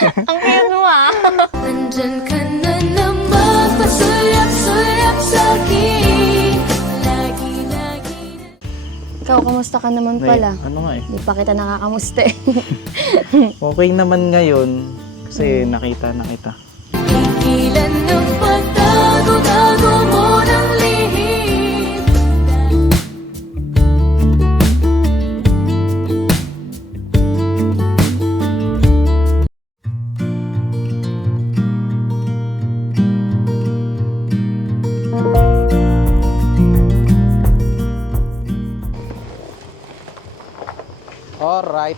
Ang cute mo ah. Nandyan ka na naman, pasulap-sulap sa'kin. Lagi-lagi na. Ikaw, kamusta ka naman pala? Ano nga eh. Di pa kita nakakamusta eh. Okay naman ngayon kasi nakita na kita. Tigilan ng pagtago-tago mo ng lihim. Alright.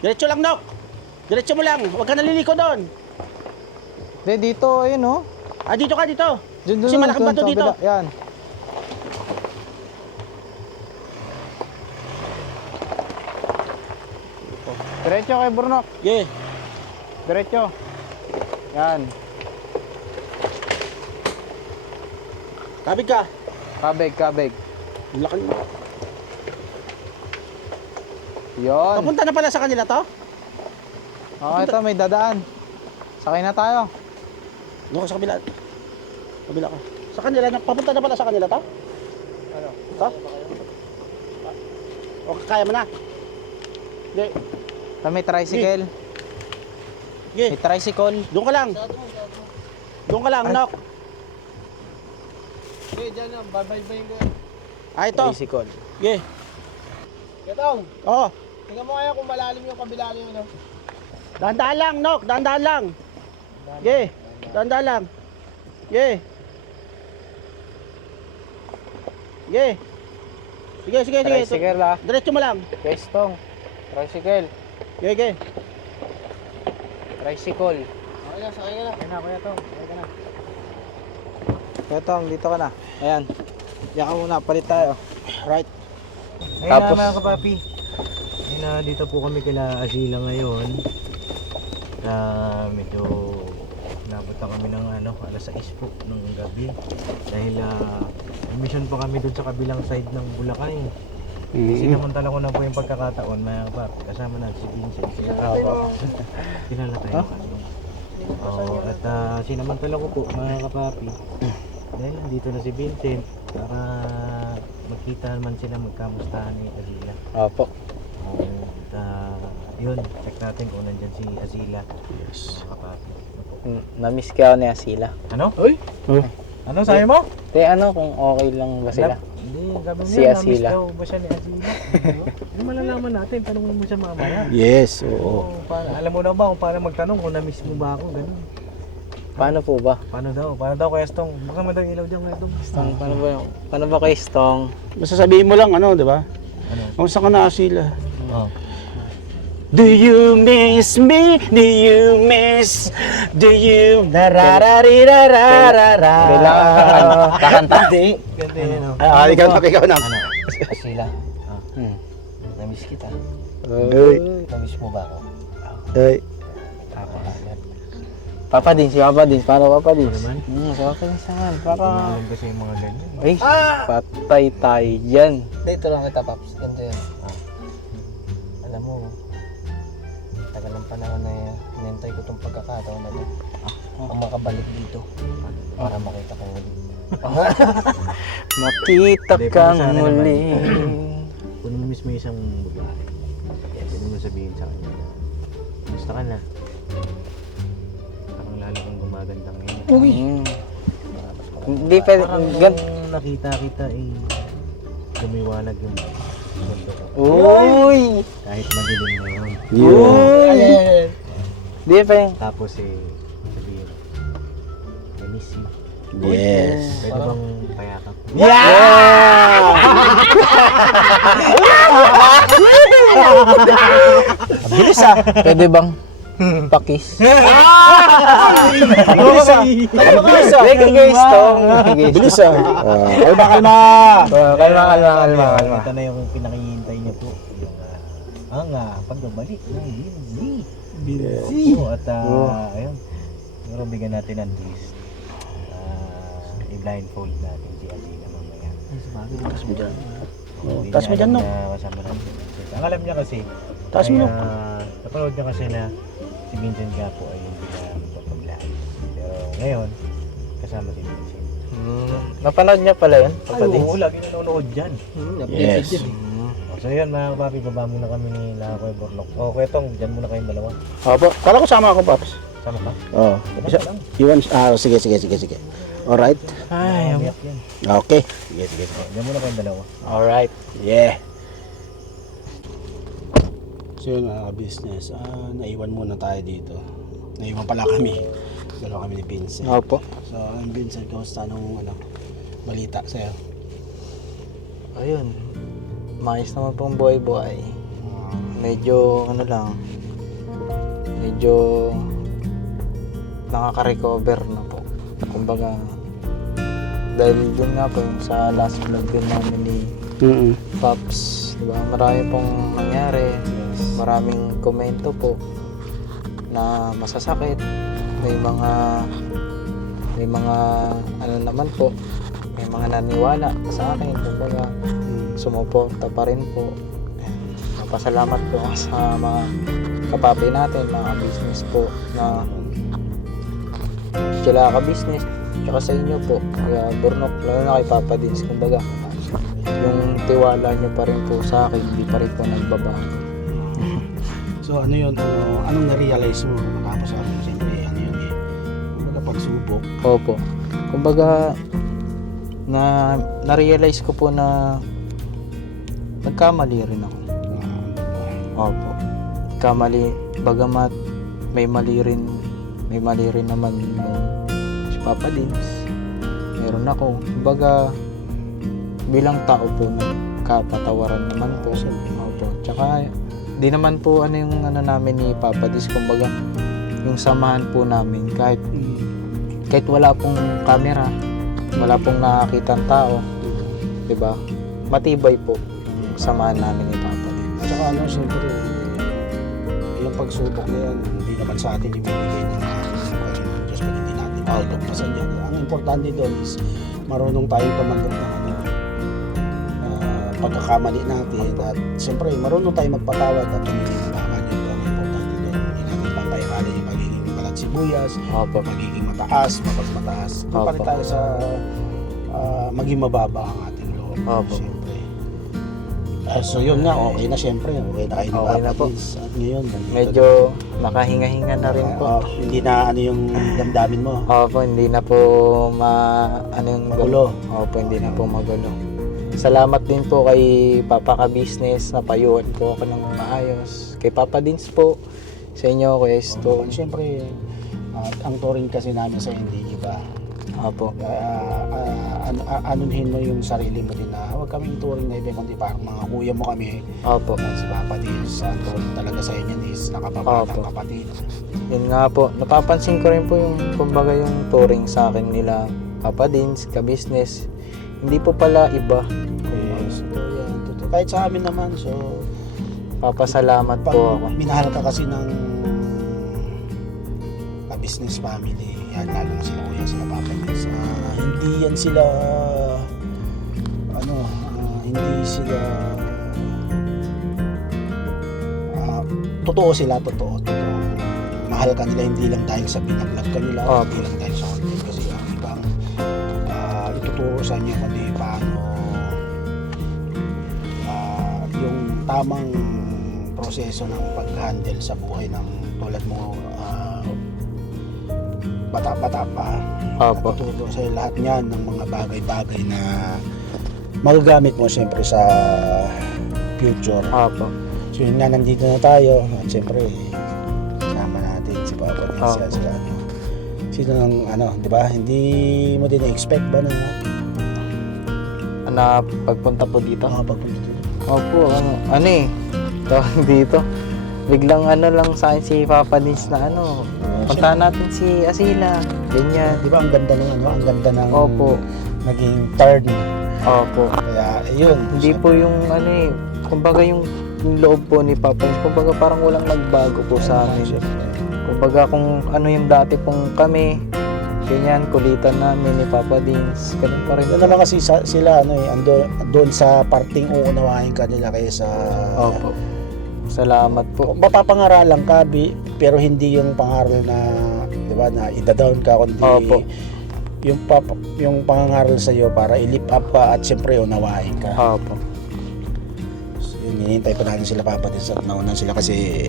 Diretso lang, Nok. Diretso mo lang. Huwag ka naliliko doon. Dito, ayun oh. Ah, dito ka, dito. Diyan, Kasi malaking bato sa dito. kabila. Yan. Diretso kay Burnok. Yeah. Diretso. Yan. Kabig ka. Kabig. Laki mo. Yon. Papunta na pala sa kanila to? Okay, ito may dadaan. Sakay na tayo. Doon ka sa kabila. Kabila ka. Sa kanila, papunta na pala sa kanila to? Ano? To? O, kaya mo na? Hindi. Ito may tricycle. Sige. May tricycle. Doon ka lang. Doon ka lang, Nok. Okay, dyan lang, babaybayin ko. Ah, ito. Tricycle. Sige. Gatong, Oo. tingnan mo kaya kung malalim yung kabila niyo, no? Dahan-dahan lang, Nok. Dahan-dahan lang. Sige. Dahan-dahan lang. Sige. Sige. Sige. Tricycle ah. Diretso mo lang. Pestong. Tricycle. Sige, sige. Tricycle. Okay na, sakay ka na. Ayan na, Kuya Tong. Ayan ka na. Kuya Tong, dito ka na. Ayan. Diyan ka muna, palit tayo. Right. Ayun Tapos- na mga kapapi. Ayun na, dito po kami kila Azila ngayon. Medyo nabot na kami ng alas 6 po ng gabi. Dahil mission pa kami doon sa kabilang side ng Bulacan. Sinamantala ko na po yung pagkakataon mga kapapi. Kasama na si Vincent. Kilala tayo. At sinamantala ko po mga kapapi. Dahil nandito na si Vincent para magkita naman sila, magkamustahan ni Azila. Opo. Yun, check natin kung nandyan si Azila. Yes. Mga kapapi. Na-miss ka ako ni Asila. Ano? Uy! Ano sabi mo? Ano kung okay lang ba sila? Hindi, gabi mo Si yan, Azila. na-miss daw ba siya ni Azila? Hindi malalaman natin, tanongin mo siya mamaya. Yes, Oo, alam mo na ba kung paano magtanong kung na-miss mo ba ako, ganun. Paano po ba? Paano daw Kuya Stong? Baka mo daw ilaw dyan Kuya Stong. Stong, paano ba kay Stong? Basta sabihin mo lang, ano, di ba? Ano? Kung saan ka na sila. Oh. Do you miss me? Do you miss? Do you? Narararararara. Kailangan kakanta? Hindi. Ganda yun, oh. Ikaw na. Ano? Asila. Na-miss kita. Ay, Na-miss mo ba ako? ay. Papa din, si Papa din. Paano Papa din? naman? Si Papa din naman. Para... Alam kasi yung mga ganyan. Ay, patay tayo dyan. Dito lang kita, Paps. Ganito yan. Alam mo, tagal ng panahon na hinintay ko itong pagkakataon na ito. Ang makabalik dito para makita ko ulit. Makita Hindi, kang para sa akin muli. Kung namiss mo isang babae, pwede mo sabihin sa kanya na, gusto ka na. Parang lalo kang gumaganda ngayon. Hindi pwede. Parang kung nakita kita lumiwanag yung mundo ko. Uy! Kahit madilim na yun. Uy! Hindi pwede. Tapos sabihin, I miss you. Yes. Pwede bang payakap? Bilis ah. Pwede bang pakis? Bilis ah. Bilis ah. Bilis Tong. Bilis ah. Kalma. Kalma. Ito na yung pinakihintay niyo po. Yung pagbabalik ng Binzi. At ayun, siguro bigyan natin ng twist. I-blindfold natin si Azina mamaya. Taas mo dyan. Hindi Taas mo niya dyan, alam no? na kasama natin. Ang alam niya kasi, Taas mo, no? napanood niya kasi na Si Vincent nga po ay hindi na magpapaglaan. Pero ngayon, kasama si Vincent. Napanood niya pala yun? Ay, oo, lagi nanonood dyan. Yes. So yun mga kapapi, baba muna kami ni Lakoy Borlok. O Kuya Tong, dyan muna kayong dalawa. Opo. Kala ko sama ako, Paps. Sama ka? Oo. Baba lang. Sige. Alright. Ay, Umiyak yan. Okay. Sige. Dyan muna kayong dalawa. alright. Yeah. So yun mga business, naiwan muna tayo dito. Naiwan pala kami. Dalawa kami ni Vincent. Opo. So, ang Vincent, kamusta nung balita sa'yo? Ayun. Maayos naman pong buhay-buhay. Medyo nakaka-recover na po. Kumbaga, dahil dun nga po yung sa last vlog din namin ni Pops, diba? Marami pong nangyari. Maraming komento po na masasakit. May mga ano naman po, may mga naniwala sa akin. Kumbaga, sumuporta pa rin po. Napasalamat po ako sa mga kapapi natin, mga business po na sila ka-business, tsaka sa inyo po, kaya Bornok, lalo na kay Papa Dins. Kumbaga, yung tiwala nyo pa rin po sa akin, hindi pa rin po nagbabago. So ano yun, anong na-realize mo matapos siyempre ano yun kumbaga pagsubok? Opo. Kumbaga, na-realize ko po na nagkamali rin ako. Opo. Kamali, bagamat may mali rin naman yung si Papa Dins. Meron ako. Kumbaga, bilang tao po, nagkapatawaran naman po. Opo. Tsaka, di naman po yung namin ni Papa Dins. Kumbaga, yung samahan po namin, kahit wala pong camera, wala pong nakakitang tao, diba? Matibay po yung samahan namin ni Papa Dins. At saka siyempre yung pagsubok na yan, hindi naman sa atin ibibigay ng Panginoon Diyos pag hindi natin mailagpasan yan. Ang importante doon is marunong tayong tumanggap ng pagkakamali natin at siyempre marunong tayong magpatawad at tumigil na naman yun po ang importante doon. Hindi natin papairali yung magiging balat sibuyas, Opo. magiging mataas, mapagmataas. Doon pa rin tayo sa maging mababa ang ating loob. Opo. Siyempre. So yun nga, okay na siyempre. Okay na kayo ni Okay na Papa po. Dins. At ngayon, nandito Medyo nakahinga-hinga na rin po. hindi na yung damdamin mo. Opo, hindi na po Magulo. Opo, hindi na po magulo. Salamat din po kay Papa Ka-Business, napayuhan po ako ng maayos. Kay Papa Dins po, sa inyo, Kuya Sto. Siyempre, ang touring kasi namin sa hindi iba. Opo. Anuhin mo yung sarili mo din na huwag kami touring na iba, kundi parang mga kuya mo kami. Opo. Si Papa Dins, ang touring talaga sa inyo is nakapabatang Opo. kapatid. Yun nga po, napapansin ko rin po yung, kumbaga yung touring sa akin nila Papa Dins, Ka-Business. Hindi po pala iba. Yes. Totoo. Kahit sa amin naman, so Papasalamat po ako. minahal ka kasi ng ka-business family, yan lalo na sila kuya, sila Papa Dins. Hindi yan sila hindi sila totoo sila, totoo. Mahal ka nila hindi lang dahil sa binablog ka nila, hindi lang dahil sa content kasi ang ibang ituturo sa inyo kundi paano yung tamang proseso ng pag-handle sa buhay ng tulad mo bata-bata pa. Opo. Tuturo sa lahat niyan ng mga bagay-bagay na magagamit mo siyempre sa future. Opo. So yun nga, nandito na tayo at siyempre sama natin si Papa Dins. Sino nang di ba? Hindi mo din expect ba na Pagpunta po dito? pagpunta dito? Opo, tawag dito. Biglang lang sa akin si Papa Dins na puntahan natin si Asila. Ganyan. Di ba ang ganda ng ang ganda ng Opo. naging turn. Opo. Kaya yun. Hindi po yung kumbaga yung loob po ni Papa Dins, kumbaga parang walang nagbago po sa amin. Kumbaga kung yung dati pong kami, ganyan, kulitan namin ni Papa Dins, ganun pa rin. Doon naman kasi sila doon sa parting uunawahin ka nila kaysa Opo. Salamat po. mapapangaralan ka pero hindi yung pangaral na, di ba, na ida-down ka, kundi Opo. yung pangaral sa iyo para i-lift up ka at siyempre unawain ka. Opo. So, yun, hinihintay pa natin sila Papa Dins at naunan sila kasi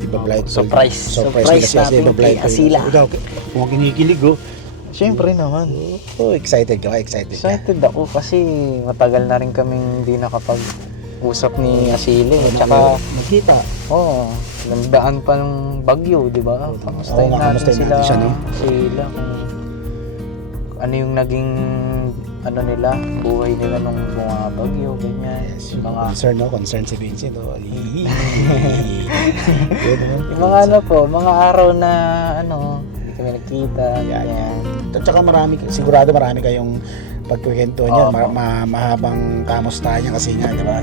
iba-blind. Surprise Surprise natin kasi iba-blind. kay Asila. Ikaw, kung kinikilig oh. Siyempre naman. Oh, excited ka ba? Excited ka? Excited ako kasi matagal na rin kaming hindi nakapag-usap ni Asile. Tsaka, Nakita. nagdaan pa ng bagyo, di ba? Kamustahin Oo nga, natin kamustahin sila, natin siya, no? sila kung ano yung naging ano nila, buhay nila nung mga bagyo, ganyan. Yes, Yung mga, concern si Vincent. Oh. yung mga ano po, mga araw na ano, hindi kami nagkita, ganyan. At saka sigurado marami kayong pagkwento niyan, Opo. mahabang kamusta niya kasi nga, di ba?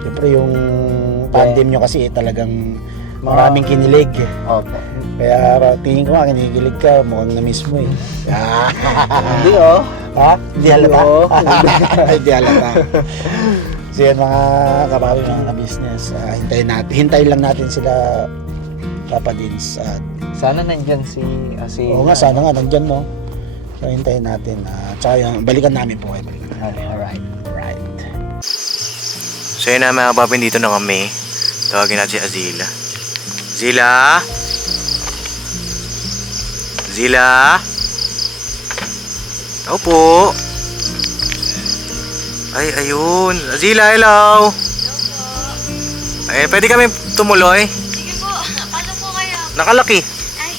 Siyempre yung tandem nyo kasi talagang maraming kinilig. Opo. Kaya tingin ko nga, kinikilig ka, mukhang na-miss mo eh. Hindi oh. Ha? Hindi halata? Oo. Hindi halata. So yan mga kabawi, mga ka-business, hintayin lang natin sila Papa Dins at Sana nandyan si Asile. oo nga, sana nga nandyan, no? So hintayin natin. Tsaka yung balikan namin po kayo. Alright. Right. So yun na mga kapapin, dito na kami. Tawagin natin si Azila. Zila? Zila? Opo. Ay, ayun. Azila, hello. Ay, pwede kami tumuloy. Sige po, paano po kayo? Nakalaki. Ay,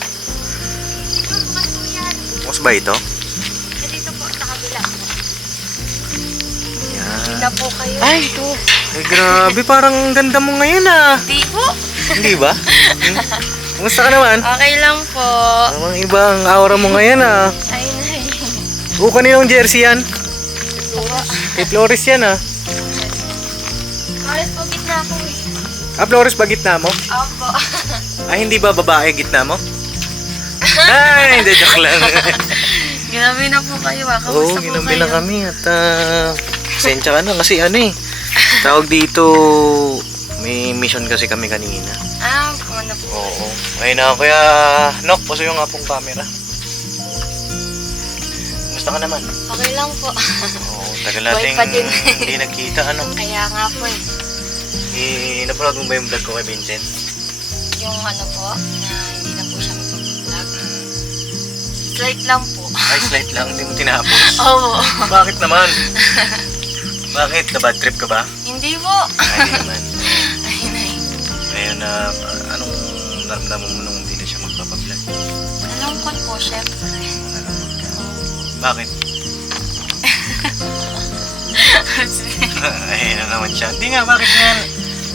sige po, bukas po yan. Bukas ba ito? Dito po, sa kabila po. Yan. Hindi na po kayo. Ay, ay, grabe. Parang ganda mo ngayon ah. Hindi po. Hindi ba? Kumusta ka naman? Okay lang po. Namang ibang aura mo ngayon ah. Ay, nay. Kaninong jersey yan? Kay Flores yan ah. Karas po, gitna po eh. Ah, Flores ba gitna mo? Opo. Ay, hindi ba babae gitna mo? Ay, hindi, joke lang. Ginabi na po kayo ah. Oo, Kamusta po ginambi kayo? lang kami at pasensya ka na kasi ano eh. Tawag dito, may mission kasi kami kanina. Ah, ano po. Oo. Ayun na, kaya Nok, pasuyo nga pong camera. Gusto ka naman? Okay lang po. Oo, tagal Buhay nating pa din. hindi nagkita ano. Kaya nga po eh. Napanood mo ba yung vlog ko kay Vincent? Yung ano po, na hindi na po siya mag-vlog. Slight lang po. Ay, slight lang, hindi mo tinapos. Oo. Bakit naman? Bakit? Na-bad trip ka ba? Hindi po. Ay, hindi naman. Ay, nay. Ayun na, anong naramdaman mo nung hindi na siya magpapablog? Nalungkot po, syempre. Nalungkot ka. Bakit? Ayun na naman siya. Hindi nga, bakit nga?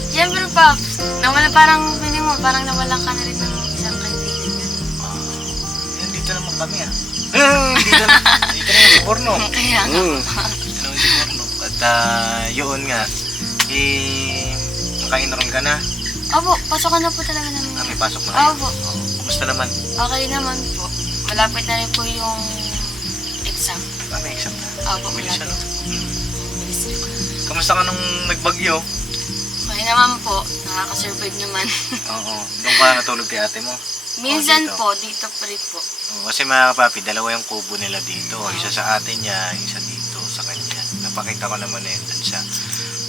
Siyempre, Pops. Nawala parang, feeling mo, parang nawalan ka na rin ng isang kaibigan. Yan, dito naman kami ah. Dito na yung si Borno. Kaya nga. Dito naman si Borno. At yun nga, nakainom ka na. Opo, pasokan na po talaga namin. May pasok na kayo. Opo. Kumusta naman? Okay naman po. Malapit na rin po yung exam. May exam na. Opo, Bilis siya, no? Bilis. Kamusta ka nung nagbagyo? Okay naman po. Nakaka-survive naman. Oo. Doon ka natulog kay ate mo? Minsan dito. po, dito pa rin po. Kasi mga kapapi, dalawa yung kubo nila dito. Isa sa atin niya, isa dito sa kanya. Napakita ko naman na yun dun sa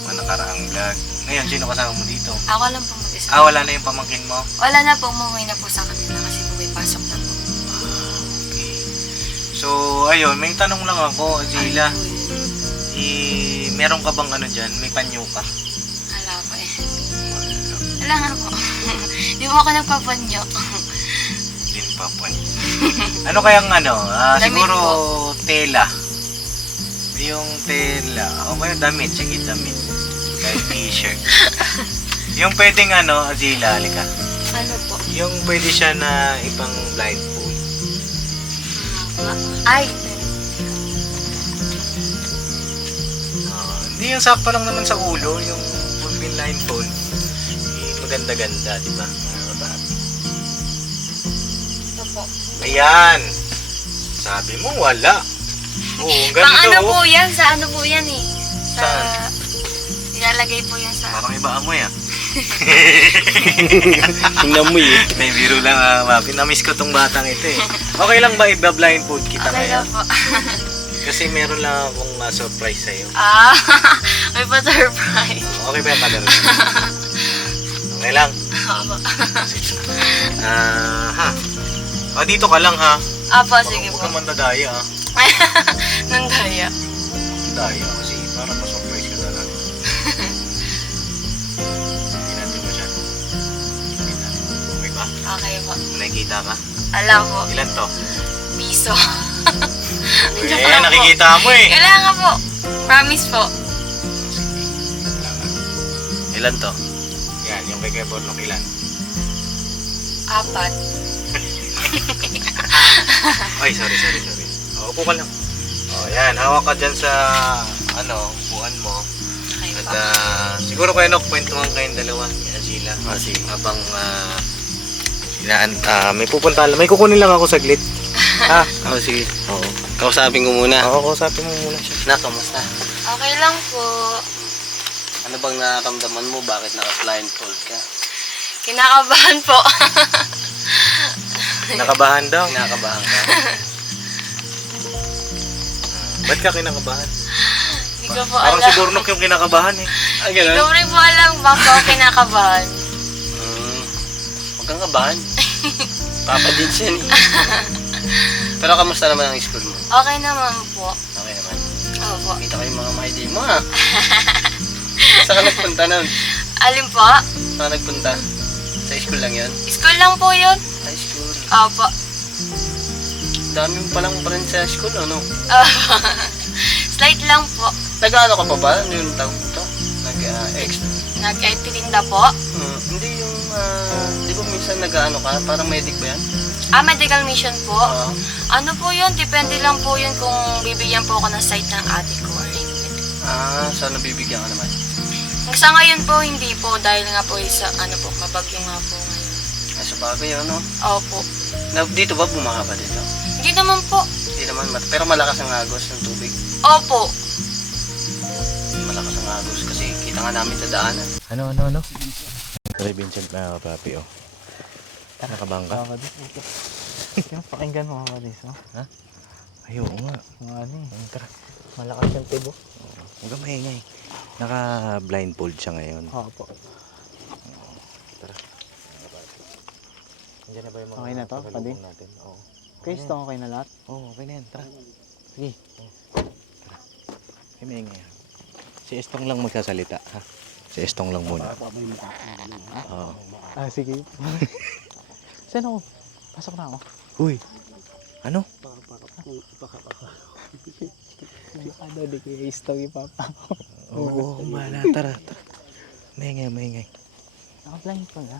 mga nakaraang vlog. Ngayon, sino kasama mo dito? Ako lang po mag-isa. Wala na yung pamangkin mo? Wala na po, umuwi na po sa kanila kasi po may pasok na po. Okay. So, ayun, may tanong lang ako, Azila. Meron ka bang ano dyan? May panyo ka? Wala po eh. Wala nga po. Di mo ako nagpapanyo. Hindi pa panyo. Ano kayang ano? Damit Siguro po. tela. Yung tela. O kaya damit. Sige, damit. Kahit t-shirt. Yung pwedeng ano, Azila, halika. Ano po? Yung pwede siya na ipang blindfold. Ay, Hindi yung sakto lang naman sa ulo, yung full pin blindfold. Maganda-ganda, di ba? Mga babae. ito po. Ayan! Sabi mo, wala. Oo, ang Pang ganito. ano po yan? Sa ano po yan eh? Sa... Saan? Nilalagay po yan sa... Parang iba amoy ah. Tingnan mo eh. May biro lang, Mapi. Na-miss ko tong batang ito eh. Okay lang ba iba-blindfold kita Okay lang ngayon? po. Kasi meron lang akong surprise sa'yo. May pa-surprise. Okay ba yung color? Okay lang. Opo. Dito ka lang ha. Apo, sige Huwag po. kang mandadaya ha. Nandaya. Daya kasi para pa-surprise ka talaga. Hindi natin masyado. Okay ba? Okay po. Nakikita ka? Alam po. Ilan to? Piso. Uy, Joke lang po. nakikita mo eh. Kailangan po. Promise po. Ilan to? Yan, yung kay Kevornok ilan? 4. Ay, sorry. Upo ka lang. Yan, hawak ka dyan sa, upuan mo. Okay At po. siguro kayo kwentuhan kayong dalawa. Yan sila. Sige. Habang, may pupunta lang. May kukunin lang ako saglit. Ha? Sige. Oo. Kausapin ko muna. Oo, kausapin mo muna siya. Na, kamusta? Okay lang po. Ano bang nakakamdaman mo? Bakit naka-blindfold ka? Kinakabahan po. Nakabahan daw. Kinakabahan ka? Ba't ka kinakabahan? Hindi ko po Parang alam. si Bornok yung kinakabahan eh. Ah, Hindi ko rin po alam bakit ako kinakabahan. Huwag kang kabahan. Papa din siya eh. Pero kamusta naman ang school mo? Okay naman po. Okay naman. Opo. Kita ko yung mga maidi mo ha. Saan ka nagpunta nun? Alin po? Saan ka nagpunta? Sa school lang yun? School lang po yun. High school. Opo. Dami mo palang friend sa school, ano? Slight lang po. Nag-ano ka pa ba? Ano yung tawag ito? Nag-extra? Nag-titinda po. Hindi yung, di ba minsan nag-ano ka? Parang medic ba yan? Medical mission po. Oo. Ano po yun? Depende lang po yun kung bibigyan po ako ng site ng ate ko or hindi. So nabibigyan ka naman? Kung sa ngayon po, hindi po. Dahil nga po sa, mabagyo nga po ngayon. Sa bagay, ano? Opo. Dito ba bumaha ba dito? Hindi naman po. Hindi naman, pero malakas ang agos ng tubig. Opo. Malakas ang agos kasi kita nga namin sa daanan. Ano? Ray Vincent na papi oh. Nakabangka? Pakinggan mo mga kadis, Ha? Ay, oo nga. Tara. Malakas yung tibo. Huwag kang maingay. Naka-blindfold siya ngayon. Opo. Andiyan na ba yung mga Okay na to, pasalubong Padin? natin? Oo. Chris, to okay na lahat? Oo, okay na yan. Tara. Sige. Tara. Ay, maingay. Si Estong lang magsasalita, ha? Si Estong lang muna. Oo. Sige. Saan ako? Pasok na ako. Uy! Ano? Di ko yung story, Papa. Oo, bahala. Tara. Maingay. Naka-blind pa nga.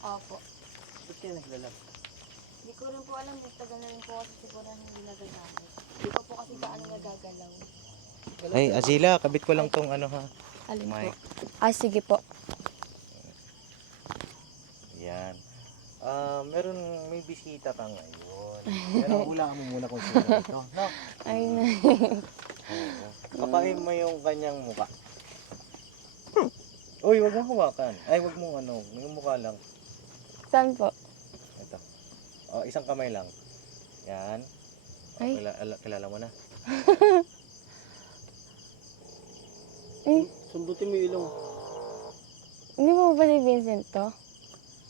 Opo. Ba't kayo naglalab? Hindi ko rin po alam. Nagtagal na rin po kasi siguro hindi nagagamit. Hindi ko po kasi paano nagagalaw. Ay, Azila, kabit ko lang tong ano ha. Alin po? Mic. Sige po. Yan. May bisita ka ngayon. Pero hulaan mo muna kung sino ito. No? Ay na. Oo. Kapain mo yung kanyang muka. Uy, wag mong hawakan. Ay, wag mong yung mukha lang. Saan po? Ito. Isang kamay lang. Yan. Ay. Kilala mo na. Eh, Sundutin mo yung ilong. hindi mo ba si Vincent to?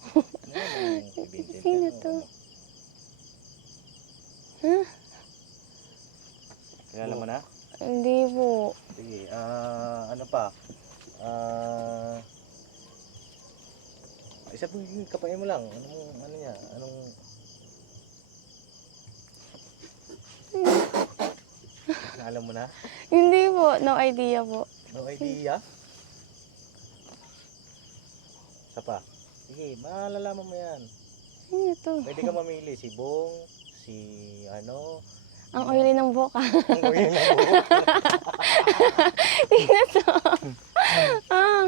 Ano si Vincent? Sino to? Huh? Kilala mo na? Hindi po. Sige. Ano pa? Isa po yung kapain mo lang. Ano niya? Alam mo na? Hindi po. No idea po. No idea? Isa pa. Sige, malalaman mo yan. Sino to? Pwede ka mamili. Si Bong, si Ang oily ng boka. ang kuya mo. Sino to? Ah.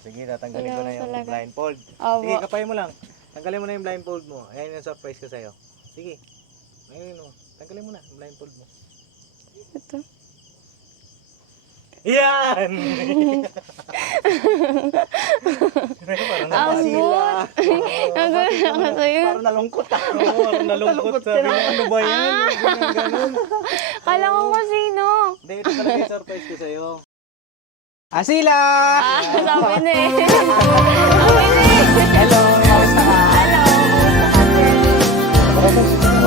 sige, tatanggalin ko na Wala yung talaga. blindfold. Opo. Sige, kapay mo lang. Tanggalin mo na yung blindfold mo. Ayan yung surprise ko sa'yo. Sige. Ayun o. Tanggalin mo na yung blindfold mo. Ito. Yan! Parang napasila. Nagulat ako sa'yo. Parang nalungkot ah. Oo, parang nalungkot. Sabi mo, ano ba yan? Ganun. Kala ko kung sino. Hindi, ito talaga yung surprise ko sa'yo. Asila! Sabi na eh. Sabi na eh. Hello! Kamusta ka? Hello.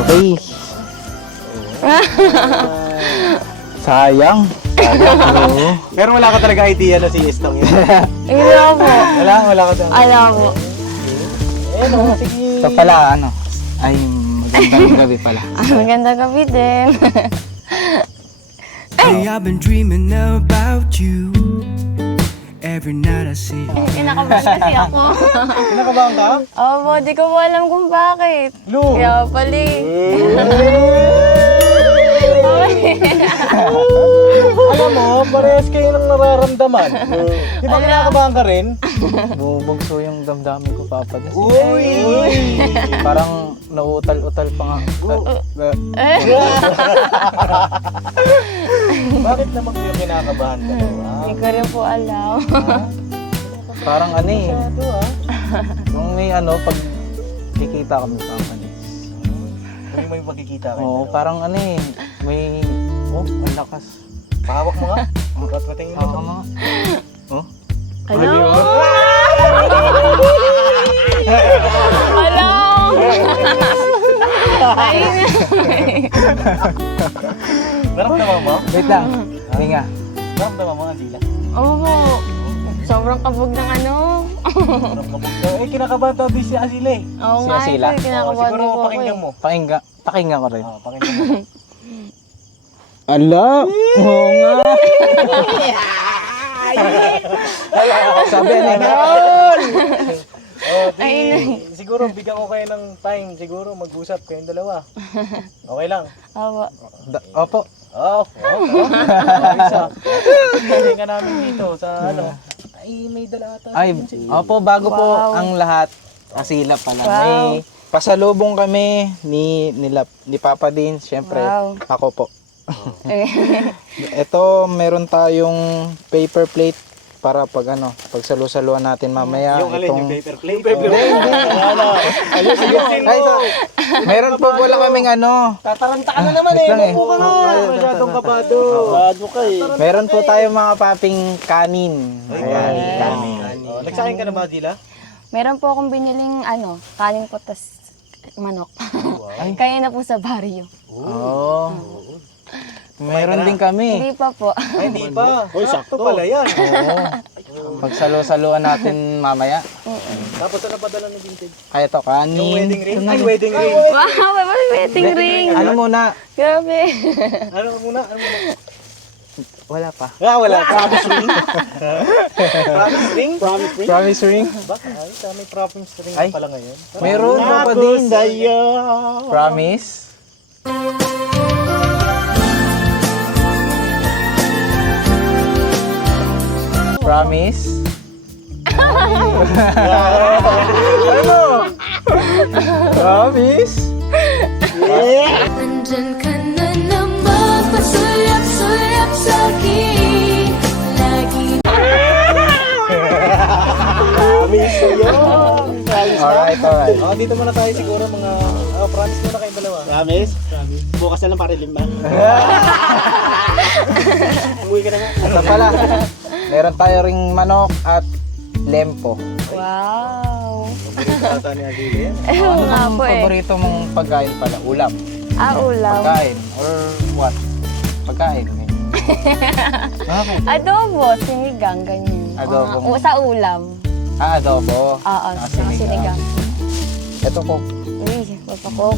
Okay. Sayang. Oo. Pero wala ka talaga idea na si Estong yun. Wala po. Wala ka talaga. Alam po. Eh, no, sige. Ito pala, ano? Ay, magandang gabi pala. Magandang gabi din. Hey, I've been dreaming about you. Every night I see you. Kinakabahan kasi ako. Kinakabahan ka? Opo, di ko po alam kung bakit. Lu! Kaya pali. Alam mo, parehas kayo ng nararamdaman. Di ba kinakabahan ka rin? Bumugso yung damdamin ko, Papa. Uy! Parang nauutal-utal pa nga. Bakit naman kayo kinakabahan ka daw? Hindi ko rin po alam. Parang ano eh. Ito ah. Nung may ano, pag kikita kami, Papa. Hindi mo yung pagkikita kayo. Oo, parang ano eh. May... Oh, ang lakas. Pahawak mo nga. Ba't patingin Baka mo? mga... Oh? Hello? Hello? Ayun na. Naramdaman mo? Wait lang. Hinga. Naramdaman mo, Angela? Oo. Sobrang kabog ng ano. Eh, kinakabahan daw din si Angela eh. Oo Si nga, Asila. ito, kinakabahan Siguro din po ako pakinggan eh. mo. Pakinggan ko rin. Pakinggan mo. Ala! Oo nga. Sabi ano? Oh, Ay, siguro bigyan ko kayo ng time. Siguro mag-usap kayong dalawa. Okay lang. Opo. Opo. Hindi ka namin dito sa ano. Ay, may dala ata. Ay, opo, bago po Wow. ang lahat. Asila pala. Wow. May pasalubong kami ni Papa din, syempre. Wow. Ako po. Eh, Ito, meron tayong paper plate para pag ano, pag salu-saluan natin mamaya. Yung alin, yung paper plate. Ay, ito. Meron po pala kaming ano. Tataranta ka na naman Wait eh. lang eh. Mabuka ka. Masyadong kabado. Kabado ka eh. Meron po tayong mga paping kanin. Ayan, kanin. Nagsahin ka na ba, Dila? meron po akong biniling ano, kanin po tas manok. Kaya na po sa barrio. Oo. Meron din kami. Hindi pa po. Ay, hindi pa. Sakto pala yan. Oo. Pag salu-saluan natin mamaya. Tapos ano padala ng vintage? Ay, ito, kanin. Yung wedding ring? Ay, wedding ring. Wow, may wedding ring. Ano muna? Grabe. Ano muna? Ano muna? Wala pa. Wala. Promise ring? Promise ring? Promise ring? Ba? Ay, may promise ring Ay. pala ngayon. Meron pa din. Promise? Promise? Ano? Promise? Nandyan ka na naman, pasulap-sulap sa'kin. Lagi Alright. Oh, dito muna tayo siguro mga promise muna kayong dalawa. Promise? Bukas na lang para lima. Umuwi ka na nga. Ito pala. Meron tayo ring manok at lempo. Wow. Paborito ata ni Agili yan. Oo nga Ang po eh. paborito mong pagkain pala? Ulam. Ulam. Pagkain. Or what? Pagkain. Okay. Adobo, sinigang, ganyan. Adobo. Sa ulam. Adobo. Oo, sa sinigang. Ito po. Uy, papakok.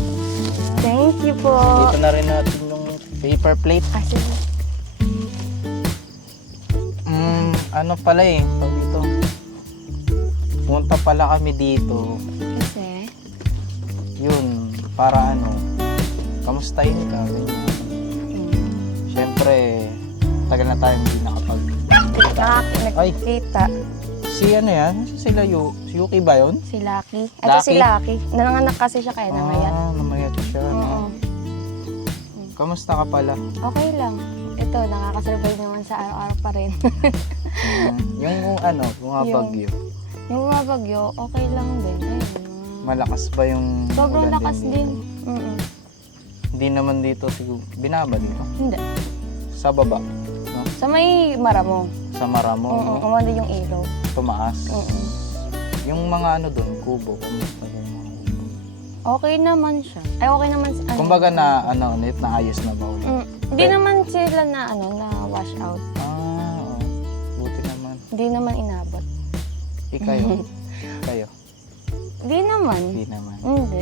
Thank you po. Dito na rin natin yung paper plate. Kasi, Ano pala eh. Pag ito. Punta pala kami dito. kasi, Yun. Para ano. Kamustahin ka. Ganyan. Siyempre, tagal na tayo hindi nakapag... Ay. nakikita. Si ano yan? Sila si Yuki ba yun? Si Lucky. Ito si Lucky. Nanganganak kasi siya kaya namayat. Namayat siya. Oo. Kamusta ka pala? Okay lang. Ito, nakakasurvive naman sa araw-araw pa rin. Yung ano, bumabagyo. Yung bumabagyo, okay lang din. Ayun. Malakas ba yung Sobrang ulan lakas din. dito? Mm-mm. Hindi naman dito siguro. Binaba dito? Hindi. Sa baba? No? Sa may Maramo. Sa Maramo? Oo, No? umanda yung ilaw. Tumaas? Oo. Yung mga ano doon, kubo. Kamusta ba yung mga kubo? Okay naman siya. Ay, okay naman. Kumbaga na, ano, ulit, naayos na ba ulit? Hindi naman sila na, na wash out. Oo. Buti naman. Hindi naman inabot. Kayo? Kayo? Hindi naman. Hindi naman. Hindi.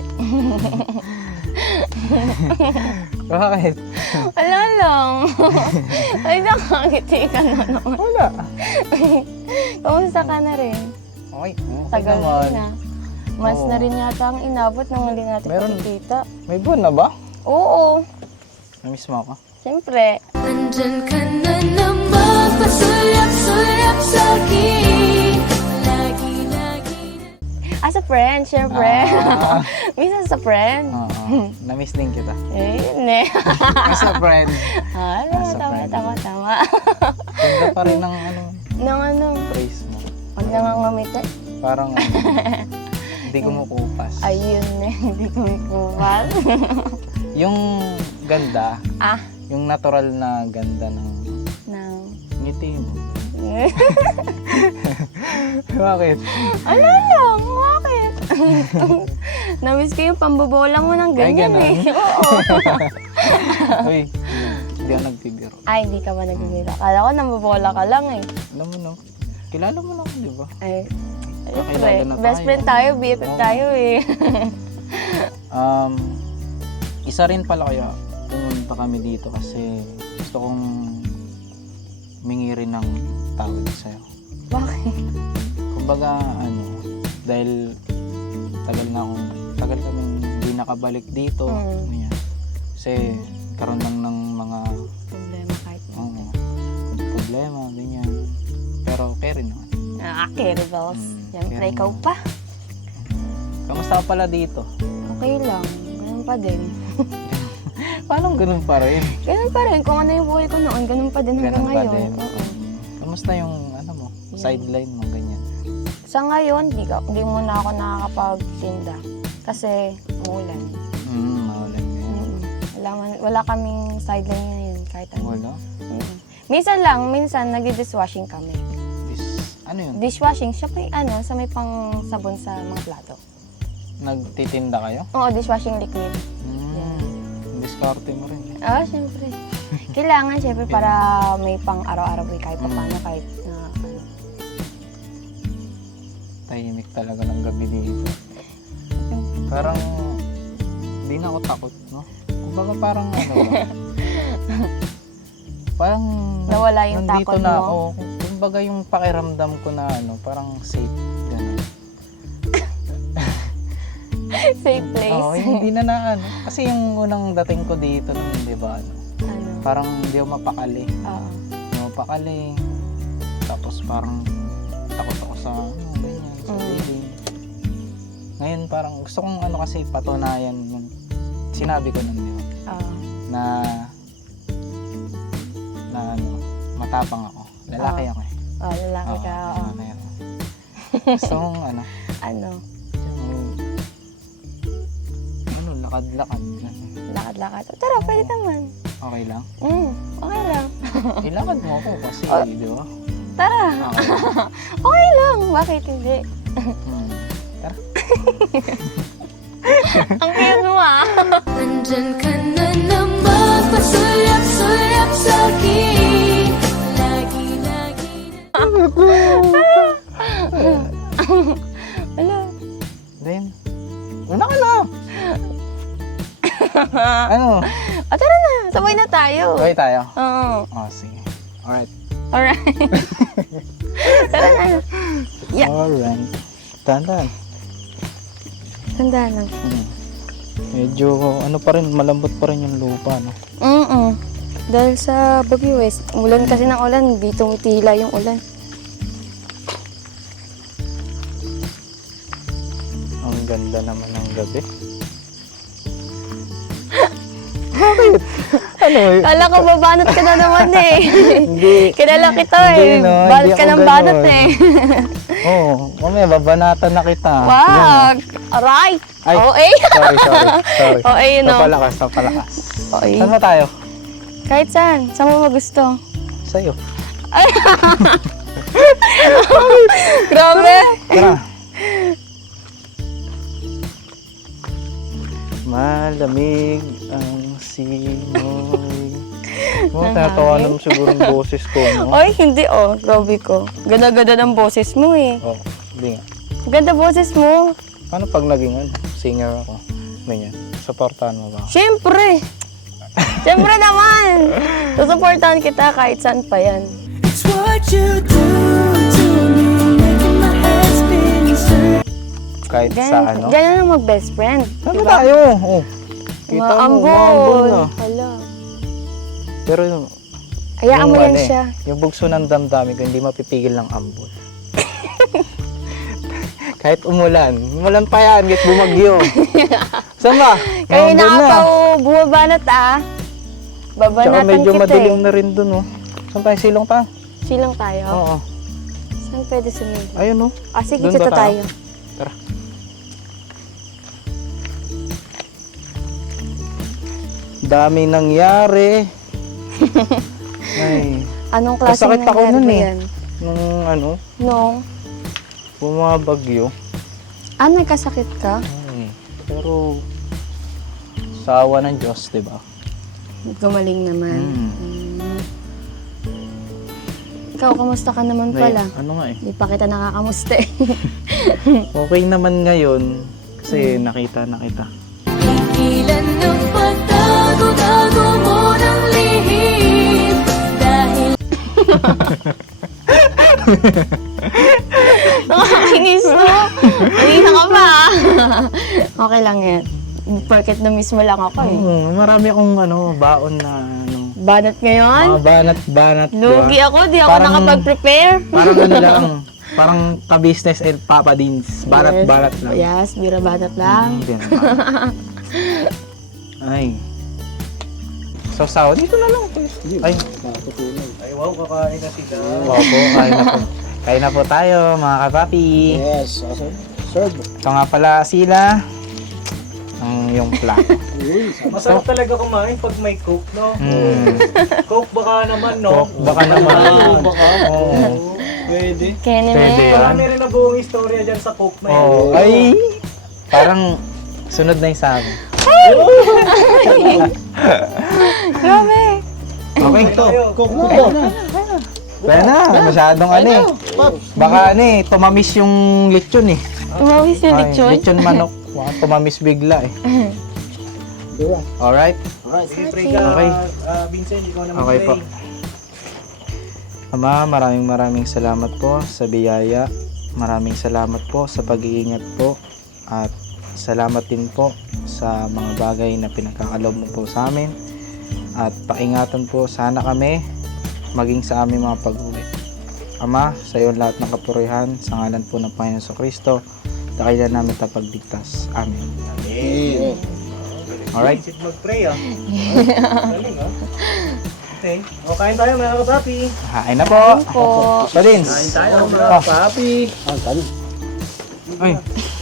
Bakit? Wala lang. Ay, nakangiti ka na naman. Wala. Kamusta ka na rin? Okay. Tagal naman. na. Mas Oo. na rin yata ang inabot nung huli natin Meron. pagkikita. May buwan na ba? Oo. Namiss mo ako? Siyempre. Nandyan ka na naman, pasulap-sulap sa'kin. Lagi-lagi na. As a friend, siyempre. Minsan sa friend. Oo. Namiss din kita. Eh, yun eh. As a friend. Tama, As a tama, friend. tama. Ganda pa rin ng ano, Nang ano, praise mo. huwag nangangamit eh. Parang ano, hindi kumukupas. Ayun eh, hindi ko ikupas. Yung ganda, Ah. yung natural na ganda ng Nang... ngiti mo. Bakit? Ano lang, bakit? Namiss ko yung pambobola mo ng ganyan Ay, eh. Oo. Uy, hindi ako nagbibiro. Ay, hindi ka ba nagbibiro? Kala ko nambobola ka lang eh. Alam mo no, kilala mo na ako, di ba? Ay, Kakilala siyempre, na best tayo. friend tayo, BFF Oo. tayo eh. Isa rin pala kaya pumunta kami dito kasi gusto kong humingi rin ng tawad sa'yo. Bakit? Kumbaga ano, dahil tagal kami hindi nakabalik dito. Ganyan. Kasi karoon lang ng mga Problema kahit mo. problema, ganyan. Pero okay rin naman. Carry balls. Siyempre, carry ikaw balls. pa. Kamusta ka pala dito? Okay lang. Ganun pa din. Paano ganun pa rin? Ganun pa rin. Kung ano yung buhay ko noon, ganun pa din hanggang Ganun pa ngayon. din. Oo. Kamusta yung ano mo, sideline mo, ganyan? Sa ngayon, hindi muna ako nakakapagtinda. Kasi umulan. Maulan ngayon. Wala kaming sideline ngayon kahit ano. Wala? Minsan nag-dishwashing kami. Ano yun? Dishwashing, siya pa yung sa may pang sabon sa mga plato. Nagtitinda kayo? Oo, dishwashing liquid. Diskarte mo rin. Siyempre. Kailangan, siyempre, para may pang araw-araw kahit pa paano, kahit na Tahimik talaga ng gabi dito. Parang, di na ako takot, no? Kumbaga parang ano ba? Parang, Nawala yung nandito takot na mo? ako. Kumbaga yung pakiramdam ko na ano, parang safe. Ganun. safe place. Oo, hindi na ano. Kasi yung unang dating ko dito, di ba, ano, parang hindi ako mapakali. Oo. Hindi ako mapakali. Tapos parang takot ako sa ganyan, sa dating. Ngayon parang gusto kong ano kasi patunayan yung sinabi ko nun, di ba? Na ano, matapang ako. Lalaki ako eh. Lalaki ka. Oo. Gusto kong ano, Ano? lakad-lakad. Lakad-lakad. Tara, pwede naman. Okay lang? Okay lang. Ilakad mo ako kasi, di ba? Tara. Okay lang. Bakit hindi? Tara. Ang cute mo ah. Nandyan ka na naman, pasulap-sulap sa'kin. Lagi-lagi na. Ano? Then, una ka na! Ano? Tara na. Sabay na tayo. Sabay tayo? Oo. Sige. Alright. Alright. Tara na. Yeah. Alright. Tandaan. Tandaan lang. Medyo ano pa rin, malambot pa rin yung lupa, no? Dahil sa Baguio West, ulan kasi ng ulan, hindi tumitila yung ulan. Ganda naman ng gabi. Ano? Kala ko babanat ka na naman eh. Hindi. Kilala kita Hindi, eh. no, Banat hindi ka ako ng banat ganon. eh. Oo, mamaya babanatan na kita. Wag! Aray! Ay, OA! Sorry. OA, you know. Napalakas. OA. Saan ba tayo? Kahit saan. Saan mo magusto? Sa'yo. Grabe! Tara. Malamig ang simoy. Oh, tinatawa naman siguro ang boses ko, no? Oy, hindi oh. Grabe ko. Ganda-ganda ng boses mo eh. Oh, hindi nga. Ganda boses mo. Paano pag naging singer ako? Ganyan. Supportahan mo ba ako? Siyempre! Siyempre naman! Susuportahan kita kahit saan pa yan. It's what you do to me, making my head spin inside. Kahit sa ano? Ganyan ang mag-best friend. Saan diba? ba tayo? Oh. Kita mo, maambol na. Hala. Pero yung, Hayaan mo yan ano eh, siya. yung bugso ng damdamin ko, hindi mapipigil ng ambon. Kahit umulan pa yan, kahit bumagyo. Saan ba? Kaya Maambon na pa bumabanat ah. Tsaka Babanatan medyo kita madilim eh. na rin dun, oh. Saan tayo? Silong pa? Silang tayo. Oo. Saan pwede sumili? Ayun, oh. Ah, sige, Doon dito ba tayo? tayo. Tara. Dami nangyari. Ay, Anong klase Kasakit ako nun eh. yan? nung ano, Nung, bumabagyo. nagkasakit ka? Ay, pero sa awa ng Diyos, di ba? Gumaling naman. Mm. Ikaw, kamusta ka naman pala? Ano nga eh. Di pa kita nakakamusta eh. Okay naman ngayon kasi nakita na kita. Ilan ng pagtago-tago mo ng lihim dahil Nakakainis mo. Kanina ka pa. Okay lang yan. Porket na-miss mo lang ako eh. Marami akong baon na Banat ngayon? mga banat. Lugi diba? ako, di ako Parang- nakapag-prepare. Parang lang, parang ka-business and Papa Dins. Banat lang. Yes, bira banat lang. Hindi naman. Ay. Saw-saw, dito na lang. Ay, Ay, wow, kakain na sila. wow po, kain na po. Kain na po tayo, mga kapapi. Yes, serve. Ito nga pala sila. Ang yung plato. Masarap talaga kumain pag may Coke, no? Coke baka naman, no? Coke, baka naman. Oo. Pwede. Kaya Pwede naman. yan. Marami rin na buong istorya dyan sa Coke na yun. Oo. Ay, parang sunod na yung sa amin. Grabe. Okay. Coke Kaya na, masyadong Baka tumamis yung lechon eh. Tumawis yung lechon. Lechon manok. Baka tumamis bigla eh. Alright? Sige, pray ka. Okay. Vincent, ikaw naman Okay pray. po. Ama, maraming salamat po sa biyaya. Maraming salamat po sa pag-iingat po. At salamat din po sa mga bagay na pinagkakalob mo po sa amin. At paingatan po sana kami maging sa aming mga pag-uwi. Ama, sa iyo lahat ng kapurihan sa ngalan po ng Panginoon sa Kristo. Dakilan namin tapagligtas. Amen. Amen. Alright? Vincent mag-pray, ah. Galing, ah. Okay. O, kain tayo, mga kapapi. Hain na po. Po. Padins. Kain tayo, mga kapapi. Ay,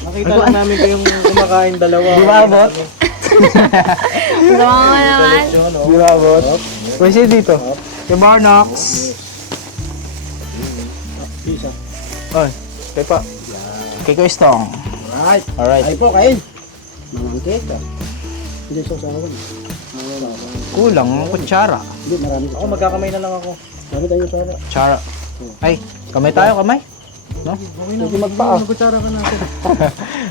Nakita lang namin kayong kumakain dalawa. di ba abot? Gawa mo naman. Di ba abot? Pwede dito. Kay Barnox. Ay, kay pa. Kay Kwestong. Alright. Alright. Ay po, kain. Mamangkit ah. Hindi sa usawan. Kulang ang kutsara. Hindi, marami. Ako, magkakamay na lang ako. Marami tayo sa Kutsara. Ay, kamay tayo, kamay. No? Hindi magpaa. Magkutsara ka natin.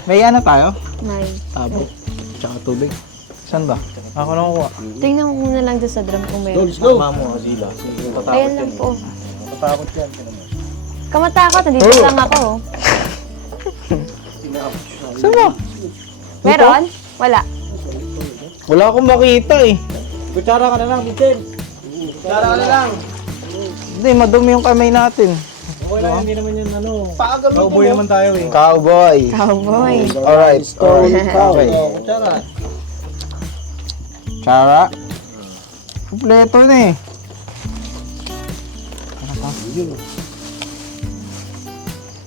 May ano tayo? May. Tabo. Tsaka tubig. Saan ba? Ako na kukuha. Tingnan mo muna lang doon sa drum kung meron. Let's go. Mamo, Azila. Ayan lang po. Tatakot yan. Kamatakot, nandito lang ako. Saan ba? Meron? Wala. Wala akong makita eh. Kutsara ka na lang, Vincent. Kutsara ka na lang. Hindi, madumi yung kamay natin. Wala, hindi naman yun ano. Paagal mo Cowboy naman tayo eh. Cowboy. Cowboy. Alright. Story cow. Okay. Kutsara. Tsara. Kompleto na eh.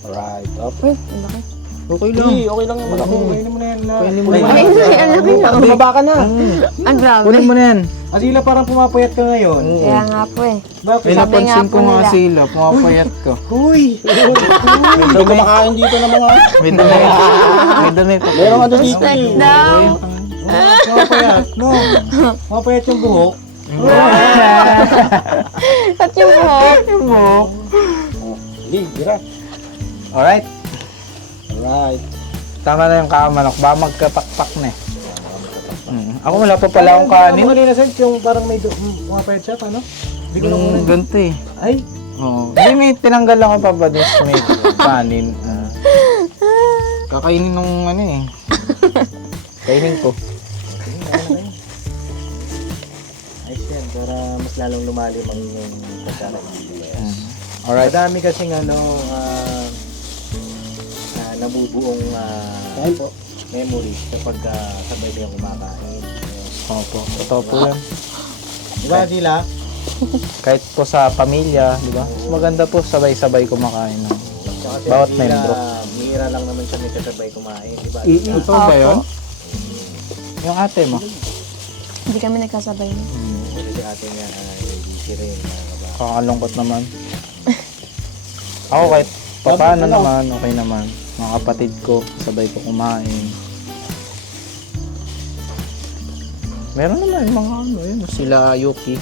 Alright, up. Uy, ang laki. Okay lang. Okay lang yung malaki. Kainin mo na yan na. Kainin mo Ay, na yan. ang laki na. Bumaba ka na. Ang grabe. Kunin mo na yan. Asila parang pumapayat ka ngayon. Kaya nga po eh. Bakit? May Sabi nga napansin po ko nga nila. sila. Pumapayat ko. Uy! Hindi kumakain dito ng mga... May dami. May dami pa. Meron ano dito. Respect daw. Pumapayat, no? Pumapayat yung buhok. At yung buhok. Yung buhok. Hindi, gira. Alright. Alright. Tama na yung kamanok. Ba magkapakpak na eh. Ako wala pa pala akong kanin. Mali na sense yung parang may pumapayat siya, paano? Hindi ko na muna. Ganito eh. Ay! Oo. Hindi, may tinanggal ako pa ba doon may kanin. Kakainin nung ano eh. Kainin ko. Ayos yan, para mas lalong lumalim ang yung kasama ng Bibayas. Alright. Madami kasing ano, nabubuong Kain po. memories kapag sabay kayong kumakain. Opo. Totoo po yan. Diba, Dila? Kahit po sa pamilya, di ba? Mas maganda po sabay-sabay kumakain. No? Tsaka si Bawat Dila, membro. Mira lang naman siya may kasabay kumain, diba? Totoo ba yun? Yung ate mo? Hindi kami nagkasabay na. Kasi si ate nga, busy rin. Kakalungkot naman. Ako kahit paano naman, okay naman. Mga kapatid ko, sabay ko kumain. Meron naman mga ano yun, sila Yuki.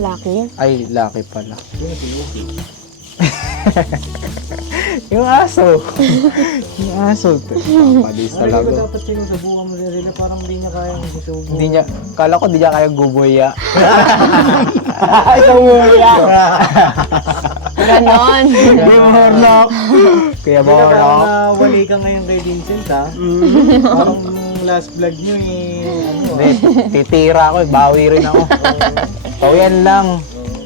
Lucky. Ay, Lucky pala. Yung aso. Yung aso. Papadis Ay, talaga. ba dapat sinusubukan mo sila? Parang hindi niya kayang isubo. Hindi niya, kala ko di niya kaya guboya. Ganon. Morlock. Kaya Kaya parang Morlock. nawali ka ngayon kay Vincent, ha? Parang yung last vlog niyo ano, Hindi, titira ako, bawi rin ako. Pawian lang.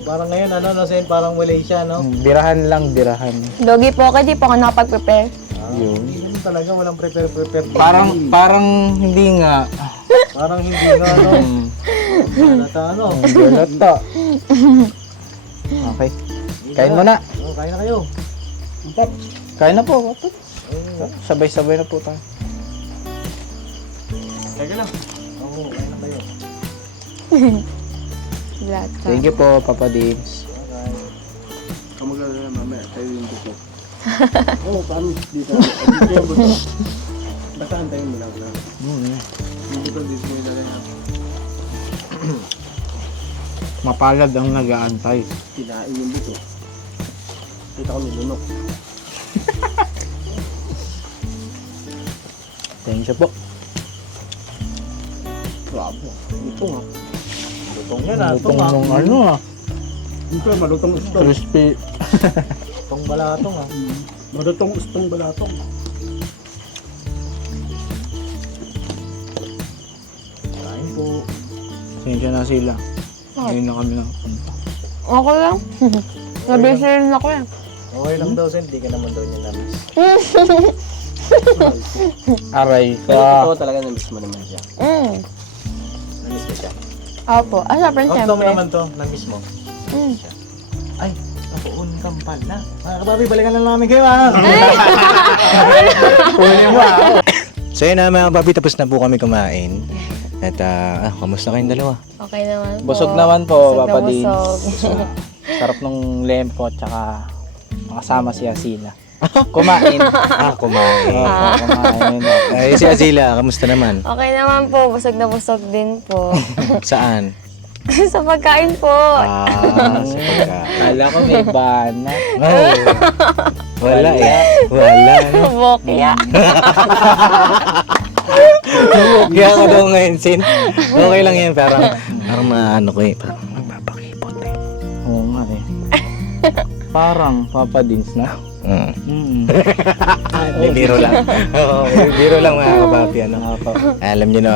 parang ngayon, Sen, parang wali siya, no? Birahan lang, birahan. Dogi po kasi di po ako nakapag-prepare. Yun. Hindi naman talaga, walang prepare. Parang hindi nga. Parang hindi nga, no? Halata, ano? Galata. Okay. Kain mo na. Oh, kain na kayo. Kain na po. Sabay-sabay na po tayo. Teka lang. Oo, kain na kayo. Lata. Thank you po, Papa Dibs. Kamagala na mamaya, tayo yung buto. Oo, paano dito? Dito yung buto. Basta antayin mo lang na. Yung buto dito mo ilagay na. Mapalad ang nag-aantay. Kinain yung buto. Kita ko nilunok. Thank you po. Bravo. Ito nga. Lutong yan, ha? Lutong nung ano ah. Ito, malutong ustong. Crispy. Itong balatong, ha? Malutong ustong balatong. Kain po. Sinsya na sila. Ngayon na kami nakapunta. Okay lang. Nabisi rin ako eh. Okay lang daw, Sen. Di ka naman daw niya na-miss. Aray Pero ka. totoo talaga na-miss mo naman siya. Na-miss mo siya. Opo. Siyempre, Outdoor siyempre. naman to, na-miss mo. Mm. Ay, napuun kang pala. Mga kababi, balikan lang namin kayo, ha? Uli mo ah. So yun na mga kababi, tapos na po kami kumain. At kamusta kayong dalawa? Okay naman po. Busog naman po, Busog na Papa Dibs. busog. Sarap nung lempo tsaka makasama si Asila. Kumain. Kumain. Opo, kumain. Ay, si Azila, kamusta naman? Okay naman po. Busog na busog din po. Saan? Sa pagkain po. Sa pagkain. Kala ko may banat. Oh, wala eh. Wala. No? Bokya. Kaya ako daw ngayon, Sin. Okay lang yan, parang maano ko eh. Parang magpapakipot eh. Oo nga eh. Parang Papa Dibs na. Biro lang. Oo, biro lang mga kababi. Alam nyo na,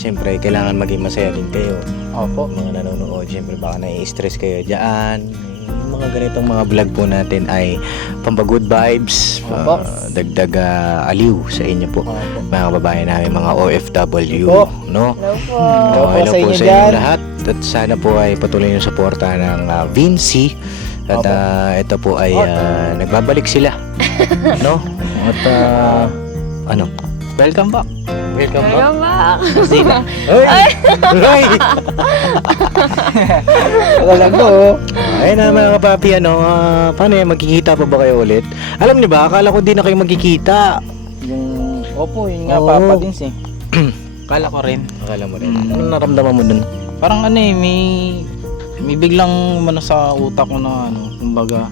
siyempre, kailangan maging masaya din kayo. Opo. Mga nanonood, siyempre baka nai-stress kayo dyan. yung mga ganitong mga vlog po natin ay pampagood vibes, Opo. dagdag aliw sa inyo po, mga kababayan namin, mga OFW, Opo. no? Hello po. Hello po Hello sa po inyo sa dyan. inyo lahat. At sana po ay patuloy yung suporta ng Vinci. At Opo. ito po ay nagbabalik sila. No? At ano? Welcome back. Welcome back. Welcome back. Sila. Ay! Ay! Wala lang po. Ayun na mga kapapi, paano yan? Magkikita pa ba kayo ulit? Alam niyo ba, akala ko di na kayo magkikita. Opo, yun nga Oo. Papa Dins eh. Kala ko rin. Akala mo rin. Anong naramdaman mo dun? Parang ano eh, may biglang umano sa utak ko na ano, kumbaga,